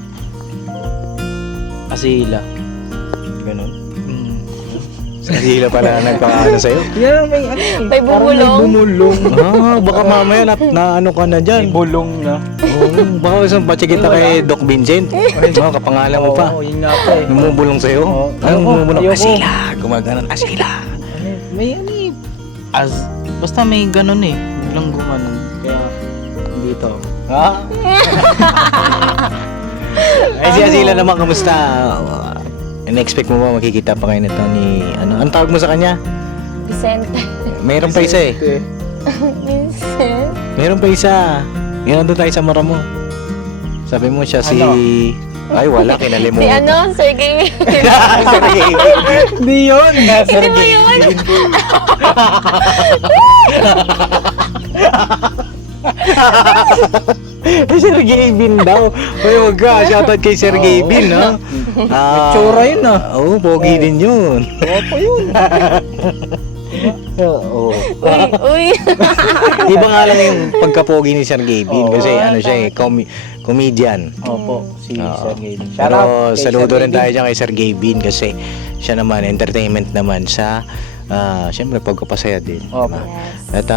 asila. Ganun. Mm. Sila pala nagpakaano sa'yo. Yan, may ano eh. May bumulong. Bumulong. Baka mamaya na ano ka na dyan. Bulong na. Oo, baka isang patsi kita kay Doc Vincent. Kapangalan mo pa. Oo, yun nga po eh. Namumulong sa'yo. Oo. Anong bumulong? Ayoko. Asila. Gumaganon, asila. May ano eh. Basta may ganun eh, biglang gumanon. Kaya, dito. Ha? Ay, si Asila naman, kamusta? In-expect mo ba makikita pa kayo nito ni, ang tawag mo sa kanya? Vicente. Mayroon pa isa eh. Vincent. Meron pa isa. Yan, nandun tayo sa mara mo. Sabi mo siya si... Ay, wala, kinalimutan. Si ano? Sergey. Sergey. Hindi yun. Hindi mo yun. Sergey Bin daw. Ay, wag ka. Shoutout kay Sergey Bin, ha? Tsura yun ah. Oo, pogi din yun. Opo yun. Oo. Uy. Iba nga lang yung pagkapogi ni Sergey Bin kasi ano siya eh, comedian. Opo, si Oo. Sergey. Shout Pero out kay saludo rin Sergey. tayo dyan kay Sergey Bin kasi siya naman, entertainment naman sa syempre pagkapasaya din. Opo. Diba? At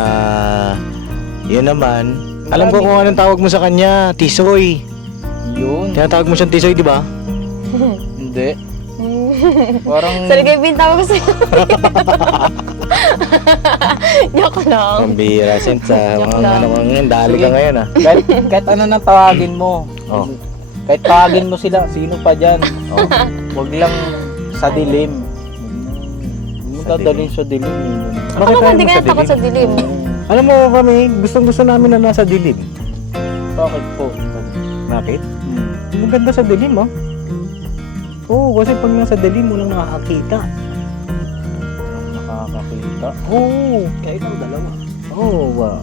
yun naman, alam ko kung anong tawag mo sa kanya, Tisoy. Yun. Tinatawag mo siyang Tisoy, di ba? Hindi. Parang... Sergey Bin, tawag ko sa'yo. Joke lang. Pambira, since Joke lang. dali ka ngayon ah. kahit ano nang tawagin mo. Oh. Kahit tawagin mo sila, sino pa dyan. Huwag lang sa dilim. Huwag mo dadalhin sa dilim. Ako naman, hindi ka natakot sa dilim. Alam mo kami, gustong-gusto namin na nasa dilim. Bakit po? Bakit? Maganda sa dilim, oh. Oo, kasi pag nasa dilim mo lang nakakakita. Nakakakita. Oo. Kaya ikaw dalawa. Oo, wow.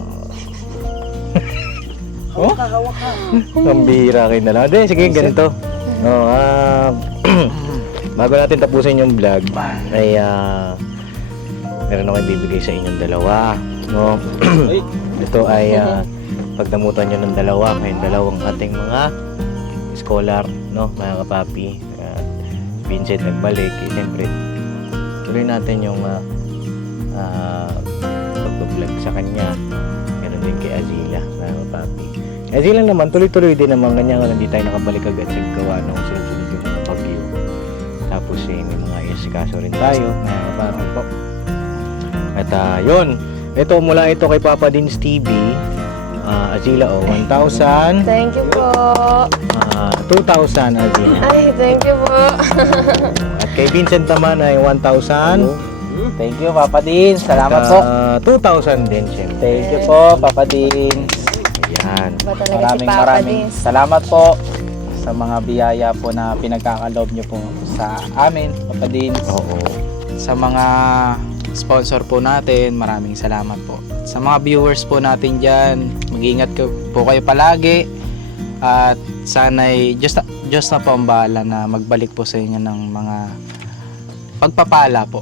Hawak ka. Pambira kayo na lang. Hindi, sige, ganito. Bago natin tapusin yung vlog, ay meron ako ibibigay sa inyong dalawa. No? Ito ay pagdamutan nyo ng dalawa, kayong dalawang ating mga scholar, no, mga kapapi. Vincent nagbalik, siyempre tuloy natin yung pag-vlog sa kanya. Meron din kay Azila, mga kapapi. Azila naman, tuloy-tuloy din naman kanya nga hindi tayo nakabalik agad sa gawa ng sunod-sunod yung mga pag-view. Tapos may mga isikaso rin tayo, mga kapapi po. At yun, ito mula ito kay Papa Dins TV, Azila 1,000, Thank you po. 2,000 Azila. Ay, thank you po. At kay Vincent naman ay 1,000. Thank you, Papa Dins. Salamat po. 2,000 din siyempre. Thank you po, Papa Dins. Yan. Ba talaga si Papa Maraming Dins? salamat po sa mga biyaya po na pinagkakaloob niyo po sa amin, Papa Dins. Oo. Sa mga sponsor po natin, maraming salamat po. Sa mga viewers po natin dyan, mag-ingat po kayo palagi. At sana'y Diyos na po ang bahala na magbalik po sa inyo ng mga pagpapala po.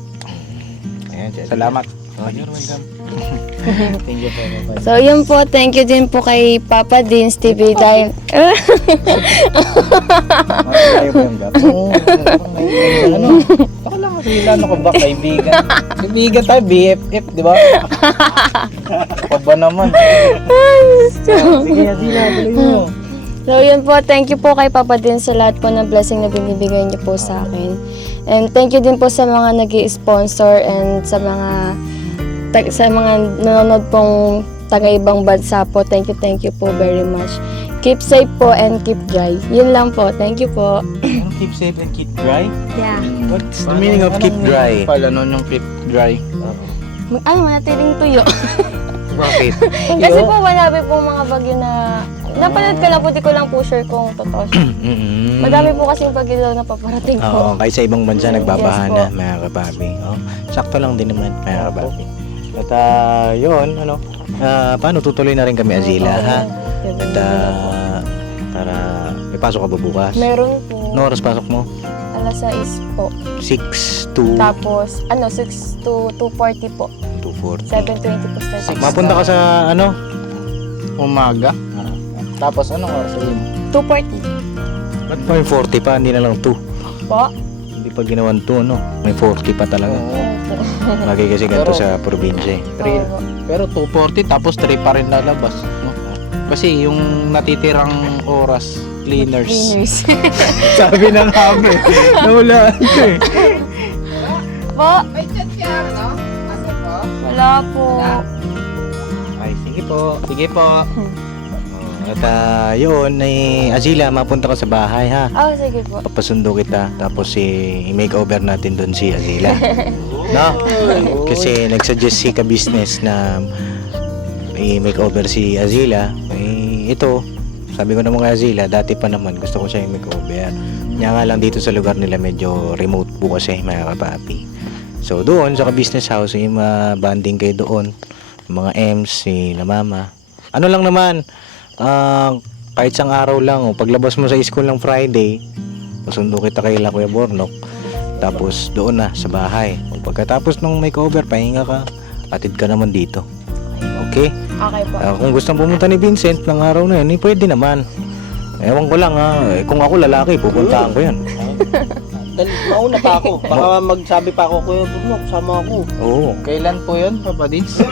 Ayan, Jessica. Salamat. Oh, you're welcome. Thank you po, Papa Dins. So, yun po. Thank you din po kay Papa Dins TV dahil... Ayaw po yung gap. Ano? Baka lang kasi ano ko ba, kaibigan. Kaibigan tayo, BFF, di ba? Ako ba naman? Sige, Azila, tuloy mo. So, yun po. Thank you po kay Papa Dins sa lahat po ng blessing na binibigay niyo po sa akin. And thank you din po sa mga nag-i-sponsor and sa mga nanonood pong taga-ibang bansa po. Thank you po very much. Keep safe po and keep dry. Yun lang po. Thank you po. Keep safe and keep dry? Yeah. What's the meaning of keep dry? Pala nun yung keep dry. Manatiling tuyo. Bakit? Kasi po marami po mga bagyo na napanood ko lang po, di ko lang po sure kung totoo siya. Madami po kasing bagyo daw na paparating Oo, po. kahit sa ibang bansa Yes nagbabaha po. na, mga kapapi. Oh, sakto lang din naman, mga kapapi. At yun, paano tutuloy na rin kami, Azila, ha? At para, may pasok ka ba bukas? Meron po. Ano oras pasok mo? Alas 6 po. 6 to Tapos, 6 to 2:40 po. 2:40. 7:20 po start. Mapunta ka sa, Umaga. Tapos anong oras yun? 2:40 ba't may 40 pa, hindi na lang 2? po. Hindi pa ginawan 2, no? May 40 pa talaga. Lagi kasi ganito Pero- sa probinsya, eh. Opo. Pero 2:40 tapos 3 pa rin lalabas. No? Kasi yung natitirang oras, cleaners. Cleaners. Sabi ng hami. Nawala ito eh. Po? Wala po. Ay, sige po. Sige po. At yun, Azila, mapunta ka sa bahay, ha? Sige po. Papasundo kita, tapos i-makeover natin doon si Azila. No? Kasi nagsuggest si ka-business na i-makeover si Azila. Ito, sabi ko naman kay Azila, dati pa naman gusto ko siya i-makeover. Kaya nga lang dito sa lugar nila medyo remote po kasi, mga kapapi. So doon sa ka-business house, banding kayo doon. Mga M's, si na mama. Ano lang naman, kahit isang araw lang, paglabas mo sa school ng Friday, pasundo kita kay Kuya Bornok. Tapos doon na sa bahay. Pagkatapos ng makeover, pahinga ka, atid ka naman dito. Okay? Okay po. Kung gusto pumunta ni Vincent ng araw na yun, pwede naman. Ewan ko lang kung ako lalaki, pupuntahan ko yan. Mauna pa ako. Baka magsabi pa ako, Kuya Bruno, sama ako. Oo. Kailan po yun, Papa Dins?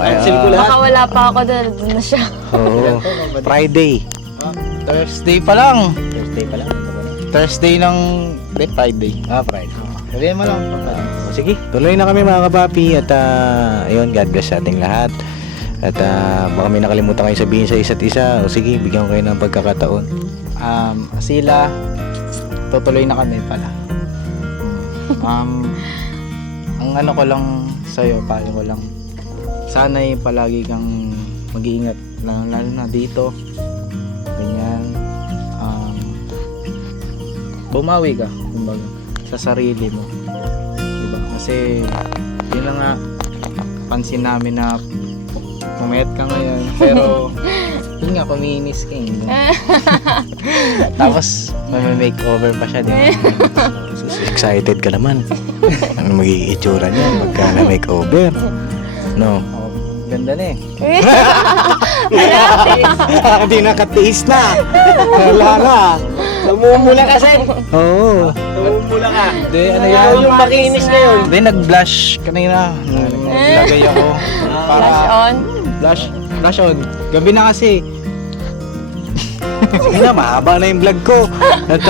Cancel ko lahat. Baka wala pa ako doon na siya. Oo. Friday. Thursday pa lang. Thursday pa lang. Thursday ng Friday. Friday. Sabihin mo lang, Papa Dins. Sige, tuloy na kami mga kapapi at ayun, God bless sa ating lahat. At baka may nakalimutan kayo sabihin sa isa't isa. O sige, bigyan ko kayo ng pagkakataon. Sila, tutuloy na kami pala. Ang ano ko lang sa'yo, payo ko lang, sana'y palagi kang mag-iingat, lalo na dito. Ganyan. Bumawi ka, kumbaga, sa sarili mo. Diba? Kasi, yun lang nga, pansin namin na pumayat ka ngayon, pero yun nga, kuminis ka eh. Tapos, may makeover pa siya, di ba? Excited ka naman. Ano magiging itsura niya pagka na makeover? No? Oh, ganda na eh. Hindi nakatiis na. Wala na. Namumula kasi. Oo. Namumula ka. Hindi, ano Ayaw yan? yung makinis na yun. Hindi, nag-blush kanina. Naglagay ako. Para, Flash on. Flash on. Gabi na kasi. Sige na, mahaba na yung vlog ko. At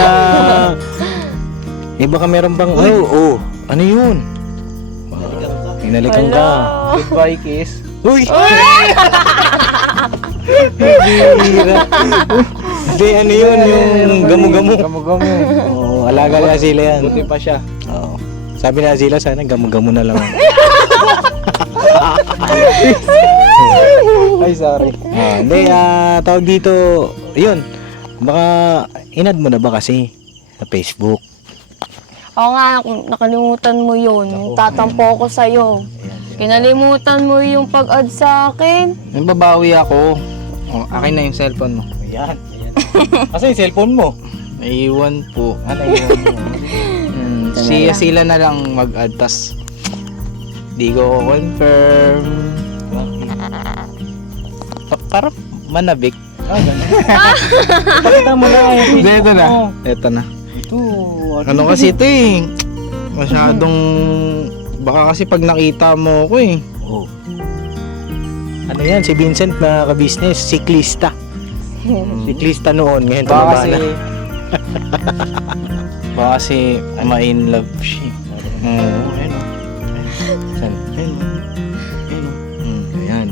baka meron bang, ano yun? Hinalikan ka. Goodbye kiss. Uy! Bihira. Hindi, ano yun, yung gamu-gamu. Gamu-gamu. Oo, alaga na sila yan. Buti pa siya. Oo. Sabi na sila, sana gamu-gamu na lang. Ay, sorry. Hindi, tawag dito, yun. Baka, inad mo na ba kasi sa Facebook? Oo nga, nakalimutan mo yun. Tatampo ko sa'yo. Kinalimutan mo yung pag-add sa akin. May babawi ako. Oh, akin na yung cellphone mo. Ayan. Kasi yung cellphone mo. Naiwan po. Naiwan mo. Sila na lang mag-add, tas di ko confirm. Parang manabik. Pakita mo na yung Hindi, ito na. Ito na. Ito. Ano kasi ito eh. Masyadong... Baka kasi pag nakita mo ako eh. Oh. Ano yan, si Vincent na ka-business, siklista. Siklista noon, ngayon Baka tumaba kasi... na. Baka kasi ma-in love siya. Oo, ayun o. Saan? Ayun o. Ayun o. Ayan.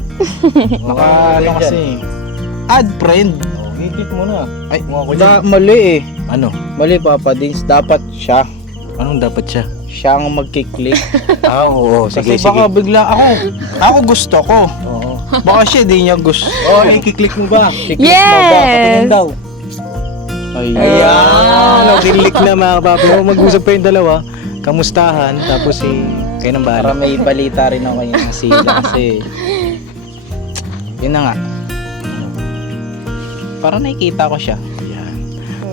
Naka ano kasi. Add friend. I-click mo na. Ay, Mukha ko mali eh. Ano? Mali Papa Dins. Dapat siya. Anong dapat siya? Siya ang magkiklik. Oo, sige, Kasi baka bigla ako gusto ko. Oo. Baka siya di niya gusto. Oh, i-click mo ba? Kiklik mo ba? Patingin Yes! daw. Ayan. Ayan! Click na mga kapapi. Mag-usap pa yung dalawa. Kamustahan. Tapos kayo ng Para bahala. may balita rin ako kay Sila kasi yun na nga. Para nakikita ko siya.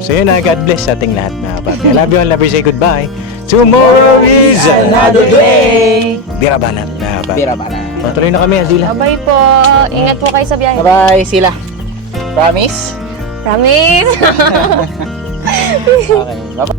So yun na, God bless sa ating lahat mga kapapi. I love you and love you. Say goodbye. Tomorrow is another day. Bira banat mga kapapi. Bira ba na? Patuloy na kami, Azila. Bye po. Ingat po kayo sa biyahe. Bye-bye sila. Promise? Promise? Okay. Bye-bye.